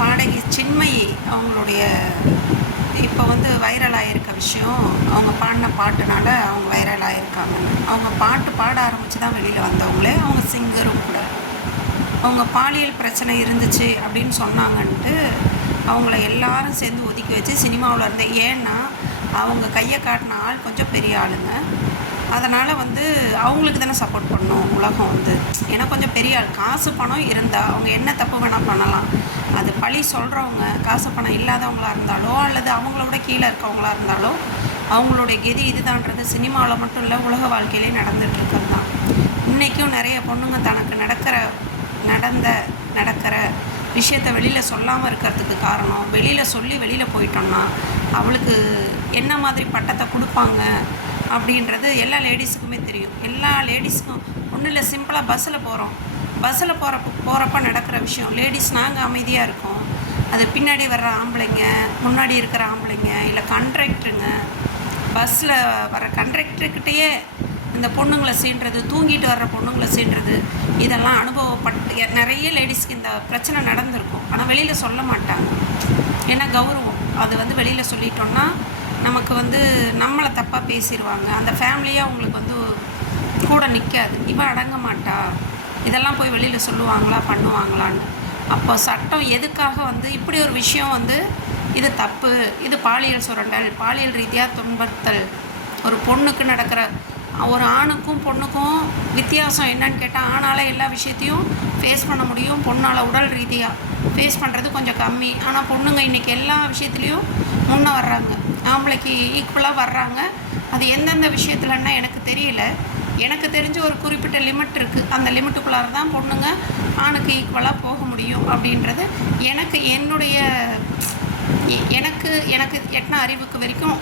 பாடகி சின்மயி அவங்களுடைய இப்போ வந்து வைரல் ஆகியிருக்க விஷயம், அவங்க பாடின பாட்டுனால அவங்க வைரல் ஆகியிருக்காங்கன்னு. அவங்க பாட்டு பாட ஆரம்பித்து தான் வெளியில் வந்தவங்களே, அவங்க சிங்கரும் கூட. அவங்க பாலியல் பிரச்சனை இருந்துச்சு அப்படின்னு சொன்னாங்கன்ட்டு அவங்கள எல்லாரும் சேர்ந்து ஒதுக்கி வச்சு சினிமாவில் இருந்தேன். ஏன்னா அவங்க கையை காட்டின ஆள் கொஞ்சம் பெரிய ஆளுங்க. அதனால் வந்து அவங்களுக்கு தானே சப்போர்ட் பண்ணணும் உலகம் வந்து. ஏன்னா கொஞ்சம் பெரிய ஆள், காசு பணம் இருந்தால் அவங்க என்ன தப்பு வேணால் பண்ணலாம். அது பழி சொல்கிறவங்க காசு பணம் இல்லாதவங்களாக இருந்தாலோ அல்லது அவங்களோட கீழே இருக்கவங்களா இருந்தாலோ அவங்களுடைய கெதி இதுதான்றது சினிமாவில் மட்டும் இல்லை, உலக வாழ்க்கையிலே நடந்துகிட்ருக்கிறது தான். இன்றைக்கும் நிறைய பொண்ணுங்க தனக்கு நடக்கிற விஷயத்தை வெளியில் சொல்லாமல் இருக்கிறதுக்கு காரணம், வெளியில் சொல்லி வெளியில் போயிட்டோம்னா அவளுக்கு என்ன மாதிரி பட்டத்தை கொடுப்பாங்க அப்படின்றது எல்லா லேடிஸுக்குமே தெரியும். எல்லா லேடிஸுக்கும் ஒன்றும் இல்லை, சிம்பிளாக பஸ்ஸில் போகிறப்ப நடக்கிற விஷயம். லேடிஸ் நாங்கள் அமைதியாக இருக்கோம், அது பின்னாடி வர்ற ஆம்பளைங்க, முன்னாடி இருக்கிற ஆம்பளைங்க, இல்லை கண்ட்ராக்டருங்க, பஸ்ஸில் வர கண்ட்ராக்டர்கிட்டையே இந்த பொண்ணுங்களை சீன்றது, தூங்கிட்டு வர்ற பொண்ணுங்களை சீன்றது, இதெல்லாம் அனுபவப்பட்டு நிறைய லேடிஸ்க்கு இந்த பிரச்சனை நடந்திருக்கும். ஆனால் வெளியில் சொல்ல மாட்டாங்க. ஏன்னா கௌரவம், அது வந்து வெளியில் சொல்லிட்டோன்னா நமக்கு வந்து நம்மளை தப்பாக பேசிடுவாங்க. அந்த ஃபேமிலியே அவங்களுக்கு வந்து கூட நிற்காது. இவன் அடங்க மாட்டா, இதெல்லாம் போய் வெளியில் சொல்லுவாங்களா பண்ணுவாங்களான்னு. அப்போ சட்டம் எதுக்காக வந்து இப்படி ஒரு விஷயம் வந்து இது தப்பு, இது பாலியல் சுரண்டல், பாலியல் ரீதியாக துன்புறுத்தல். ஒரு பொண்ணுக்கு நடக்கிற, ஒரு ஆணுக்கும் பொண்ணுக்கும் வித்தியாசம் என்னன்னு கேட்டால், ஆணால் எல்லா விஷயத்தையும் ஃபேஸ் பண்ண முடியும், பொண்ணால் உடல் ரீதியாக ஃபேஸ் பண்ணுறது கொஞ்சம் கம்மி. ஆனால் பொண்ணுங்க இன்றைக்கி எல்லா விஷயத்துலேயும் முன்னே வர்றாங்க, ஆம்பளைக்கு ஈக்குவலாக வர்றாங்க. அது எந்தெந்த விஷயத்துலன்னா எனக்கு தெரியல. எனக்கு தெரிஞ்ச ஒரு குறிப்பிட்ட லிமிட் இருக்குது, அந்த லிமிட்டுக்குள்ளார தான் பொண்ணுங்க ஆணுக்கு ஈக்குவலாக போக முடியும் அப்படின்றது எனக்கு எட்டின அறிவுக்கு வரைக்கும்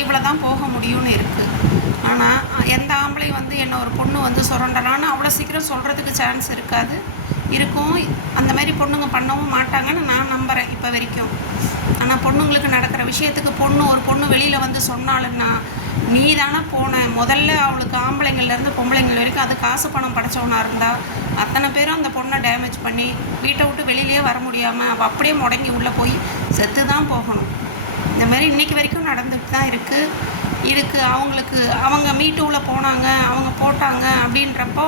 இவ்வளோ தான் போக முடியும்னு இருக்குது. ஆனால் எந்த ஆம்பளை வந்து என்ன ஒரு பொண்ணு வந்து சுரண்டலான்னு அவ்வளோ சீக்கிரம் சொல்கிறதுக்கு சான்ஸ் இருக்கும். அந்த மாதிரி பொண்ணுங்க பண்ணவும் மாட்டாங்கன்னு நான் நம்புகிறேன் இப்போ வரைக்கும். ஆனால் பொண்ணுங்களுக்கு நடக்கிற விஷயத்துக்கு ஒரு பொண்ணு வெளியில் வந்து சொன்னாலுன்னா, நீ தானே போன முதல்ல அவளுக்கு ஆம்பளைங்கள்லேருந்து பொம்பளைங்கள் வரைக்கும் அது காசு பணம் படைச்சவனாக இருந்தால் அத்தனை பேரும் அந்த பொண்ணை டேமேஜ் பண்ணி வீட்டை விட்டு வெளியிலே வர முடியாமல் அவள் அப்படியே முடங்கி உள்ளே போய் செத்து தான் போகணும். இந்த மாதிரி இன்றைக்கி வரைக்கும் நடந்துட்டு தான் இருக்குது. அவங்க மீட்டூவில் போனாங்க, அவங்க போட்டாங்க அப்படின்றப்போ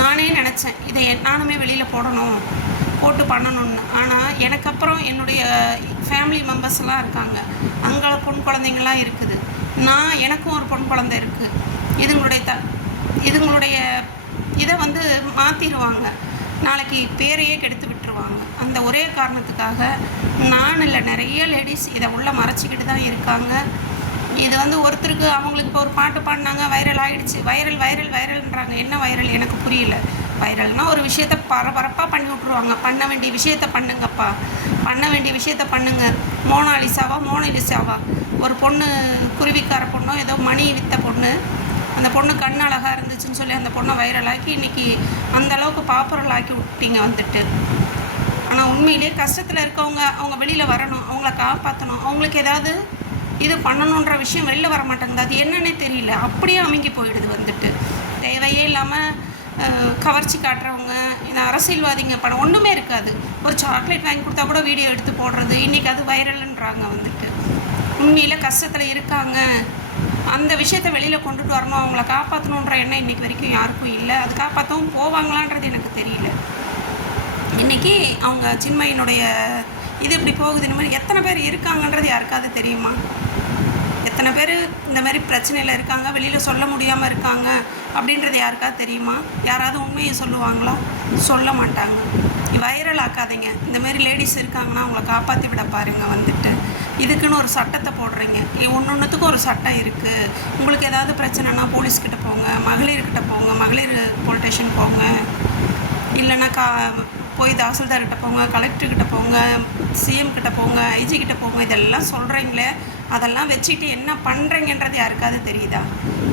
நானே நினச்சேன் இதை நானுமே வெளியில் போட்டு பண்ணணும்னு. ஆனால் எனக்கு அப்புறம் என்னுடைய ஃபேமிலி மெம்பர்ஸ்லாம் இருக்காங்க, அங்கே பொன் குழந்தைங்களாம் இருக்குது, எனக்கும் ஒரு பொன் குழந்தை இருக்குது. இதுங்களுடைய இதை வந்து மாற்றிடுவாங்க, நாளைக்கு பேரையே கெடுத்து விட்டுருவாங்க. அந்த ஒரே காரணத்துக்காக நான் இல்லை, நிறைய லேடிஸ் இதை உள்ளே மறைச்சிக்கிட்டு தான் இருக்காங்க. இது வந்து ஒருத்தருக்கு அவங்களுக்கு இப்போ ஒரு பாட்டு பாடினாங்க, வைரல் ஆகிடுச்சு, வைரல்ன்றாங்க. என்ன வைரல் எனக்கு புரியல. வைரல்னால் ஒரு விஷயத்தை பரபரப்பாக பண்ணி விட்ருவாங்க. பண்ண வேண்டிய விஷயத்தை பண்ணுங்கப்பா, பண்ண வேண்டிய விஷயத்தை பண்ணுங்கள். மோனாலிசாவா ஒரு பொண்ணு, குருவிக்கார பொண்ணோ ஏதோ மணி வித்த பொண்ணு, அந்த பொண்ணு கண் அழகாக இருந்துச்சுன்னு சொல்லி அந்த பொண்ணை வைரலாக்கி இன்றைக்கி அந்தளவுக்கு பாப்புலர் ஆக்கி விட்டீங்க வந்துட்டு. ஆனால் உண்மையிலே கஷ்டத்தில் இருக்கவங்க அவங்க வெளியில் வரணும், அவங்கள காப்பாற்றணும், அவங்களுக்கு ஏதாவது இது பண்ணணுன்ற விஷயம் வெளில வர மாட்டேங்குது. அது என்னன்னே தெரியல, அப்படியே அமுங்கி போயிடுது வந்துட்டு. தேவையே இல்லாமல் கவர்ச்சி காட்டுறவங்க, இந்த அரசியல்வாதிங்க படம் ஒன்றுமே இருக்காது. ஒரு சாக்லேட் வாங்கி கொடுத்தா கூட வீடியோ எடுத்து போடுறது, இன்றைக்கி அது வைரல்ன்றாங்க வந்துட்டு. உண்மையில் கஷ்டத்தில் இருக்காங்க, அந்த விஷயத்தை வெளியில் கொண்டுட்டு வரணும், அவங்கள காப்பாற்றணுன்ற எண்ணம் இன்றைக்கி வரைக்கும் யாருக்கும் இல்லை. அது காப்பாற்றவும் போவாங்களான்றது எனக்கு தெரியல. இன்றைக்கி அவங்க சின்மயினுடைய இது இப்படி போகுது, இந்த மாதிரி எத்தனை பேர் இருக்காங்கன்றது யாருக்காவது தெரியுமா? எத்தனை பேர் இந்த மாதிரி பிரச்சனையில் இருக்காங்க, வெளியில் சொல்ல முடியாமல் இருக்காங்க அப்படின்றது யாருக்காவது தெரியுமா? யாராவது உண்மையை சொல்லுவாங்களா? சொல்ல மாட்டாங்க. வைரல் ஆக்காதீங்க. இந்த மாதிரி லேடிஸ் இருக்காங்கன்னா அவங்கள காப்பாற்றி விட பாருங்கள் வந்துட்டு. இதுக்குன்னு ஒரு சட்டத்தை போடுறீங்க, ஒன்றுத்துக்கும் ஒரு சட்டம் இருக்குது. உங்களுக்கு ஏதாவது பிரச்சனைனா போலீஸ்கிட்ட போங்க, மகளிர்கிட்ட போங்க, மகளிர் போலீஸ் ஸ்டேஷன் போங்க, இல்லைன்னா போய் தாசில்தார்கிட்ட போங்க, கலெக்டர்கிட்ட போங்க, சிஎம் கிட்ட போங்க, ஐஜி கிட்ட போங்க. இதெல்லாம் சொல்கிறீங்களே, அதெல்லாம் வச்சுட்டு என்ன பண்ணுறீங்கன்றது யாருக்காவது தெரியுதா?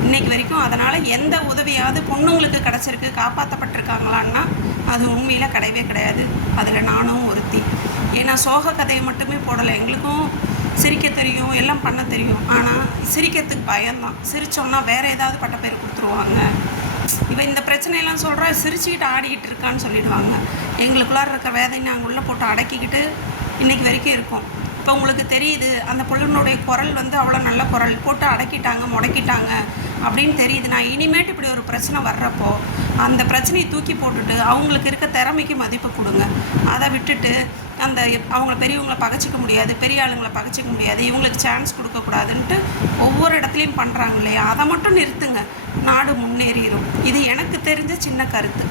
இன்றைக்கி வரைக்கும் அதனால் எந்த உதவியாவது பொண்ணுங்களுக்கு கிடச்சிருக்கு, காப்பாற்றப்பட்டிருக்காங்களான்னா அது உண்மையில் கிடையாது. அதில் நானும் ஒருத்தி. ஏன்னா சோக கதையை மட்டுமே போடலை, எங்களுக்கும் சிரிக்க தெரியும், எல்லாம் பண்ண தெரியும். ஆனால் சிரிக்கிறதுக்கு பயம்தான். சிரித்தோம்னா வேறு ஏதாவது பட்ட பேர் கொடுத்துருவாங்க. இவன் இந்த பிரச்சனையெல்லாம் சொல்கிறா, சிரிச்சுக்கிட்டு ஆடிக்கிட்டு இருக்கான்னு சொல்லிடுவாங்க. எங்களுக்குள்ளார இருக்கிற வேதையை நாங்கள் உள்ளே போட்டு அடக்கிக்கிட்டு இன்றைக்கி வரைக்கும் இருக்கும். இப்போ உங்களுக்கு தெரியுது அந்த பொண்ணுடைய குரல் வந்து அவ்வளோ நல்ல குரல், போட்டு அடக்கிட்டாங்க முடக்கிட்டாங்க அப்படின்னு தெரியுது. நான் இனிமேட்டு இப்படி ஒரு பிரச்சனை வர்றப்போ அந்த பிரச்சனையை தூக்கி போட்டுட்டு அவங்களுக்கு இருக்க திறமைக்கு மதிப்பு கொடுங்க. அதை விட்டுட்டு அந்த அவங்கள பெரியவங்களை பகைச்சிக்க முடியாது, பெரிய ஆளுங்களை பகைச்சிக்க முடியாது, இவங்களுக்கு சான்ஸ் கொடுக்கக்கூடாதுன்ட்டு ஒவ்வொரு இடத்துலையும் பண்ணுறாங்க இல்லையா, அதை மட்டும் நிறுத்துங்க. நாடு முன்னேறிடும். இது எனக்கு தெரிஞ்ச சின்ன கருத்து.